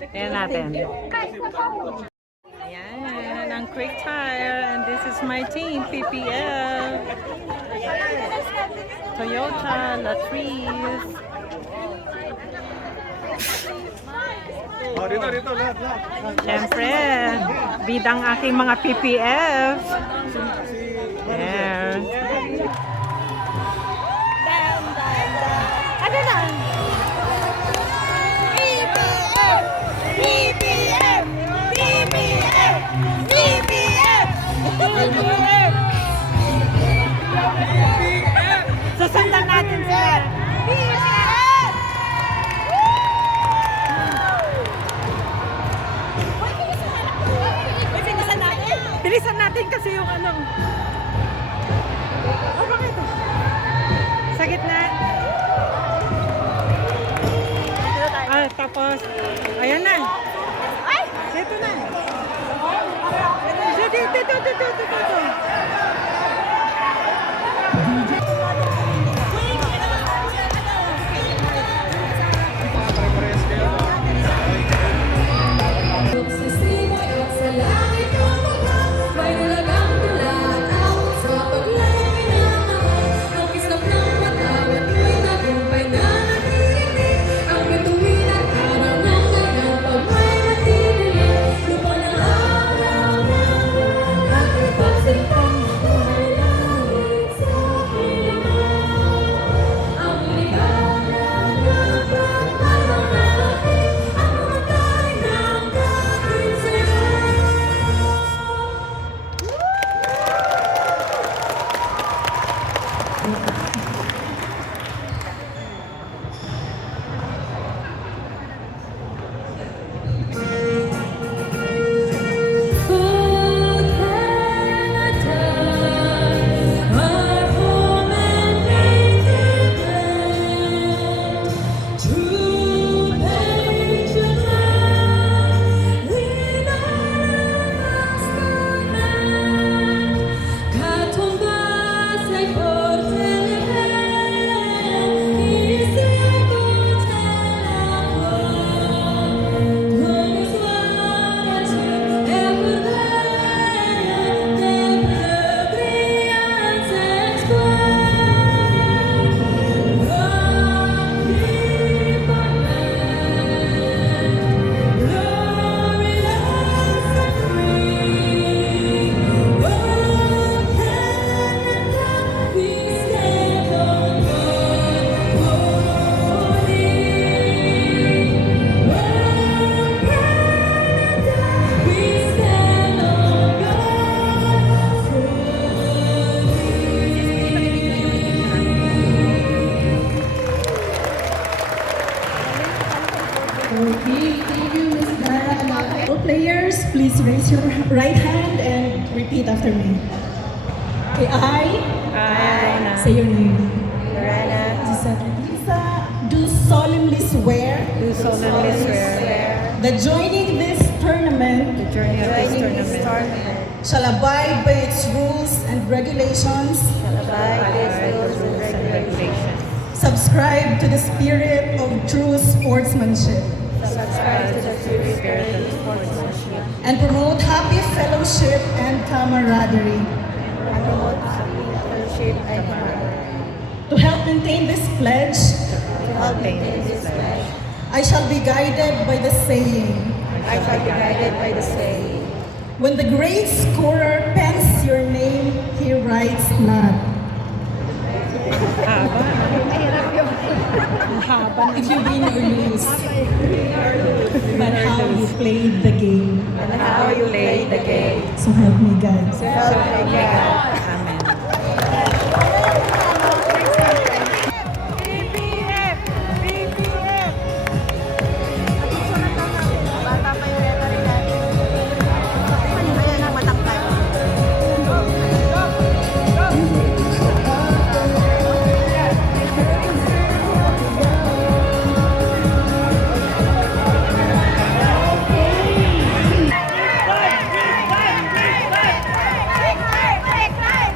Ayan natin. Ayan, ang Quick Tire. And this is my team, PPL. Toyota, Latrice. Oh, dito, lahat. Siyempre, bidang aking mga PPF. There. Ano na? BBF! BBF! BBF! BBF! BBF! Susundan natin sila. BBF! Bilisan natin! Bilisan natin kasi yung ano. Oh, bakit? Sa gitna. Ah, tapos, ayan na. Ay! Dito na. Dito. Pare-parehas kayo. Okay, thank you, Ms. Dara. All players, please raise your right hand and repeat after me. Okay, I say your name. Lisa, do solemnly swear Do solemnly swear that joining this tournament the journey of this tournament shall abide by its rules and regulations, by the rules and regulations, subscribe to the spirit of true sportsmanship, subscribe to the true spirit of sportsmanship, and promote happy fellowship and camaraderie. and promote fellowship and camaraderie. To help maintain this pledge, To help maintain this pledge, I shall be guided by the saying, I shall be guided by the saying, when the great scorer pens your name, he writes not. If you win or lose, but how you played the game. and how you play the game. So help me God. So help me God. Amen. BPF! BPF! Bata pa yung letter natin. Kaya na matakpan. Break!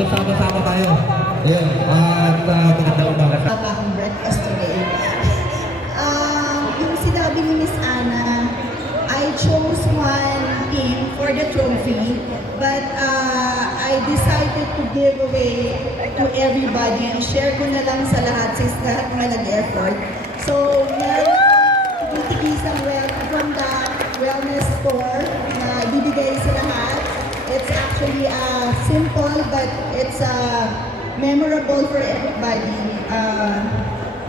Sama-sama tayo. Ayun, at magandang umaga sa Akong breakfast today. Yung sinabi ni Miss Anna, I chose one team for the trophy, but I decided to give away to everybody. I-share ko na lang sa lahat since lahat naman nag-effort. So, meron isang from the wellness store na bibigay sa lahat. It's actually simple, but it's memorable for everybody.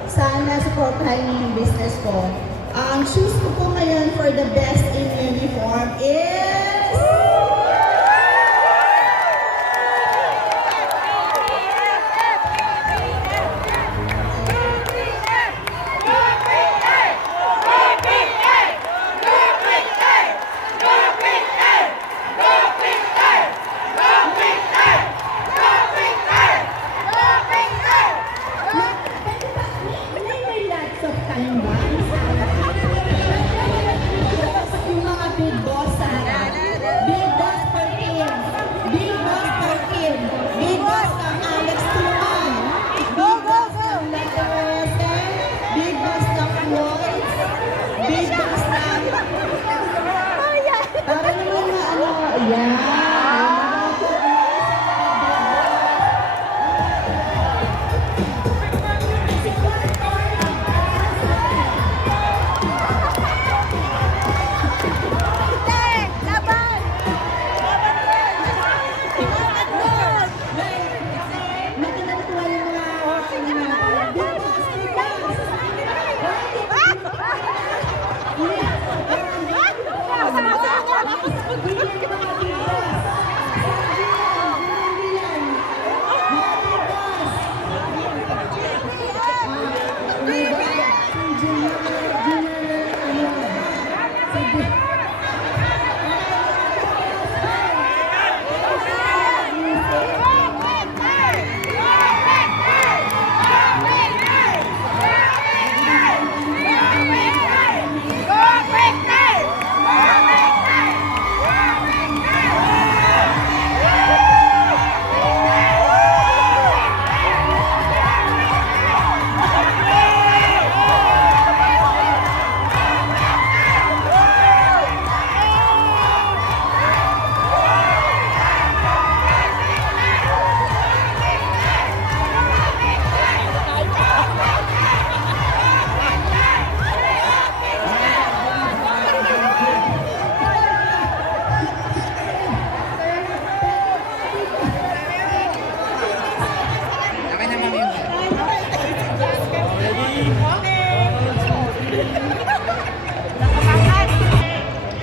Sana supportahan niyo yung business ko. Ang shoes ko po ngayon for the best in uniform is... May lots of time ba? Yung mga big boss sana. Big boss for Kim. Big boss for Kim. Big boss ng Alex Tuman. Big boss ng Latorese. Big boss ng Floyd. Big boss ng... Para naman na ano, ayan.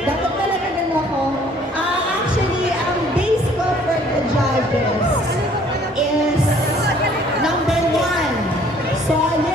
Dapat talaga din ako. Actually, ang base ko for the judges is number 1, solid